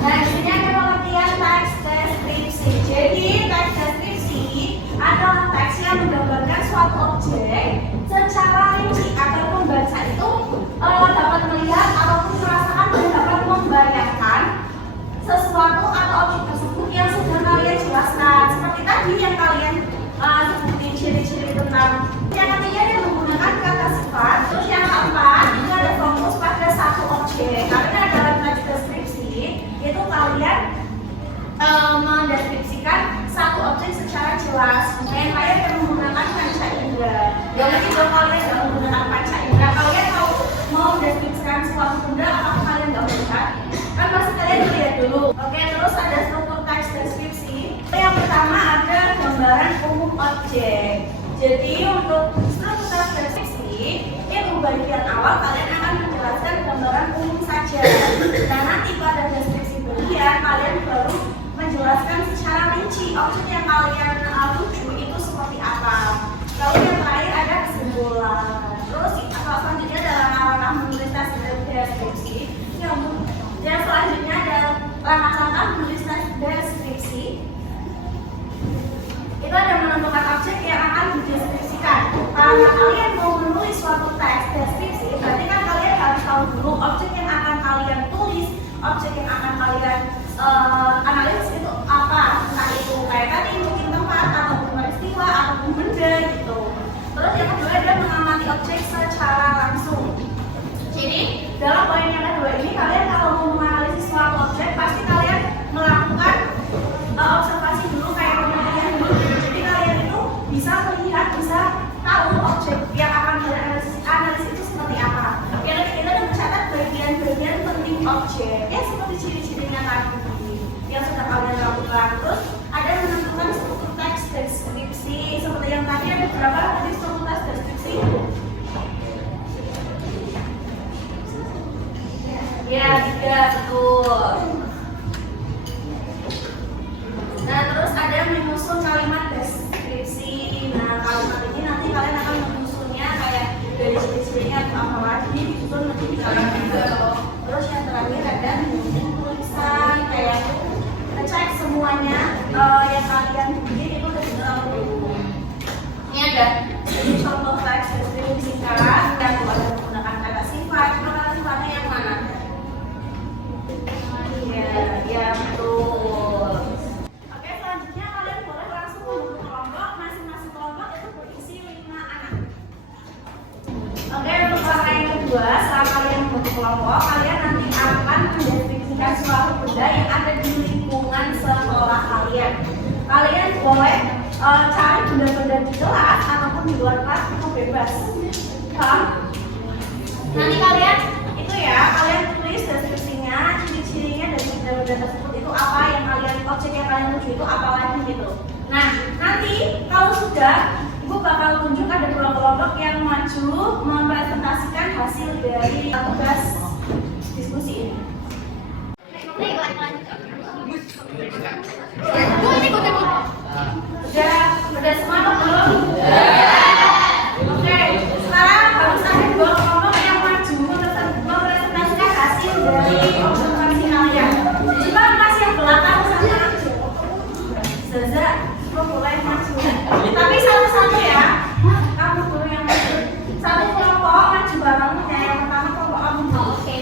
Nah, di sini ada pengertian teks deskripsi. Jadi, teks deskripsi adalah teks yang menggambarkan suatu objek secara rinci agar pembaca itu dapat melihat ataupun merasakan dan dapat membayangkan sesuatu atau objek tersebut yang sudah kalian jelaskan. Seperti tadi yang kalian sebutin ciri-ciri tentang yang ketiga yang menggunakan kata sifat. Terus yang keempat itu ada fokus pada satu objek. Karena dalam teks deskripsi itu kalian mendeskripsikan satu objek secara jelas. Kalian yang menggunakan panca indera. Yang itu kalian tidak menggunakan panca indera. Kalian mau mendeskripsikan suatu benda atau kalian nggak bisa? Kan pasti kalian lihat dulu. Oke, terus ada struktur teks deskripsi. Yang pertama ada gambaran umum objek. Jadi untuk struktur teks deskripsi itu bagian awal kalian akan menjelaskan gambaran umum saja. Dan nanti pada deskripsi bagian kalian baru menjelaskan secara rinci objek yang kalian tuju itu seperti apa. Lalu yang terakhir ada kesimpulan. Terus selanjutnya adalah langkah menulis teks deskripsi. Yang selanjutnya ada langkah-langkah menulis teks deskripsi. Itu ada menentukan objek yang akan dideskripsikan. Karena kalian mau menulis suatu teks deskripsi, berarti kan kalian harus tahu dulu objek yang akan kalian tulis, objek yang akan kalian analisis itu apa. Entah itu kayak tadi mungkin tempat ataupun peristiwa ataupun benda gitu. Terus yang kedua adalah mengamati objek secara langsung. Jadi dalam poin yang kedua ini kalian kalau mau menganalisis suatu objek pasti kalian melakukan observasi dulu kayak penelitian dulu. Jadi kalian itu bisa melihat, bisa tahu objek yang akan kalian analisis itu seperti apa. Kita mencatat bagian-bagian penting objek ya seperti ciri-cirinya tadi yang sudah kalian lakukan. Terus ada menentukan struktur teks deskripsi seperti yang tadi ada berapa tadi struktur teks deskripsi? Ya, 3, betul. Nah, terus ada menyusun kalimat deskripsi. Nah, kalimat ini nanti kalian akan menyusunnya kayak dari ciri-cirinya atau apa lagi disusun menjadi kalimat. Terus yang terakhir ada tulisan kayak ngecek semuanya yang kalian bikin itu udah benar atau belum. Ini ada contoh teks deskripsi sekarang yang ada menggunakan kata sifat. Cuma kata sifatnya yang mana? Ya betul. Oke, selanjutnya kalian boleh langsung membentuk kelompok. Masing-masing kelompok itu berisi 5 anak. Oke, untuk langkah yang kedua, setelah kalian membentuk kelompok, kalian nanti akan mendeskripsikan suatu benda yang ada di lingkungan sekolah kalian. Kalian boleh cari benda-benda di kelas ataupun di luar kelas, itu bebas. Nanti kalian itu ya, kalian tulis deskripsinya, ciri-cirinya dari benda-benda tersebut itu apa, yang kalian objek yang kalian tuju itu apa lagi gitu. Nah, nanti kalau sudah, ibu bakal tunjuk ada 2 kelompok yang maju mempresentasikan hasil dari tugas diskusi ini. Udah semangat belum? Oke, sekarang harus ada 2 kelompok yang maju mempresentasikan hasil dari observasi kalian. Coba mas yang belakang sana, Zaza, lo boleh maju. Tapi satu-satu ya, kamu dulu yang maju. Satu kelompok maju bareng ya. Yang pertama kelompok kamu. Oke.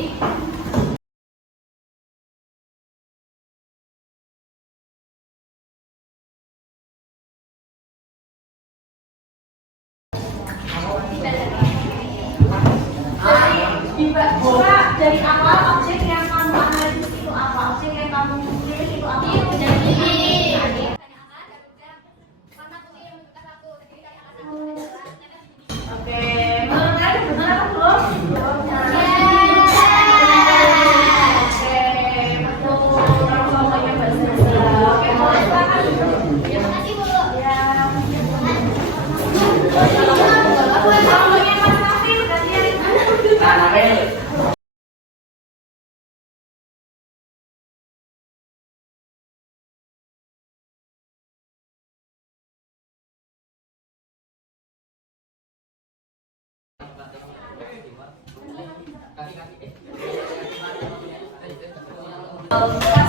Dari awal objek yang kamu analisis itu apa? Objek yang kamu pilih itu apa? Oke, menurut kalian benar atau belum? Oke, betul. Kelompoknya bahasa. Oke, boleh silakan. Terima kasih Bu. Ya. Kelompoknya Mas Nafi berarti yang Kasih